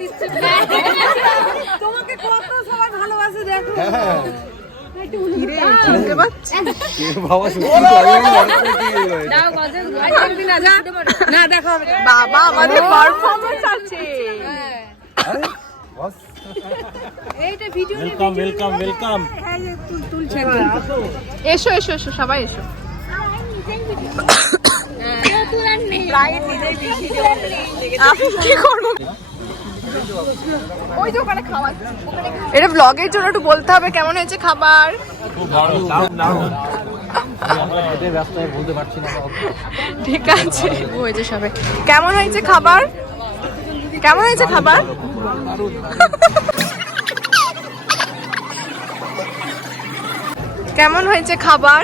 দিচ্ছে। তোমাকে কত সবাই ভালোবাসে দেখো। বাবা আমাদের পারফরম্যান্স আছে। ওয়েলকাম। এসো এসো এসো সবাই এসো। কি করবো? ওই যে ওখানে খাওয়া, এটা ব্লগের জন্য একটু বলতে হবে কেমন হয়েছে খাবার। ঠিক আছে, হয়েছে সবাই। কেমন হয়েছে খাবার? কেমন হয়েছে খাবার? কেমন হয়েছে খাবার?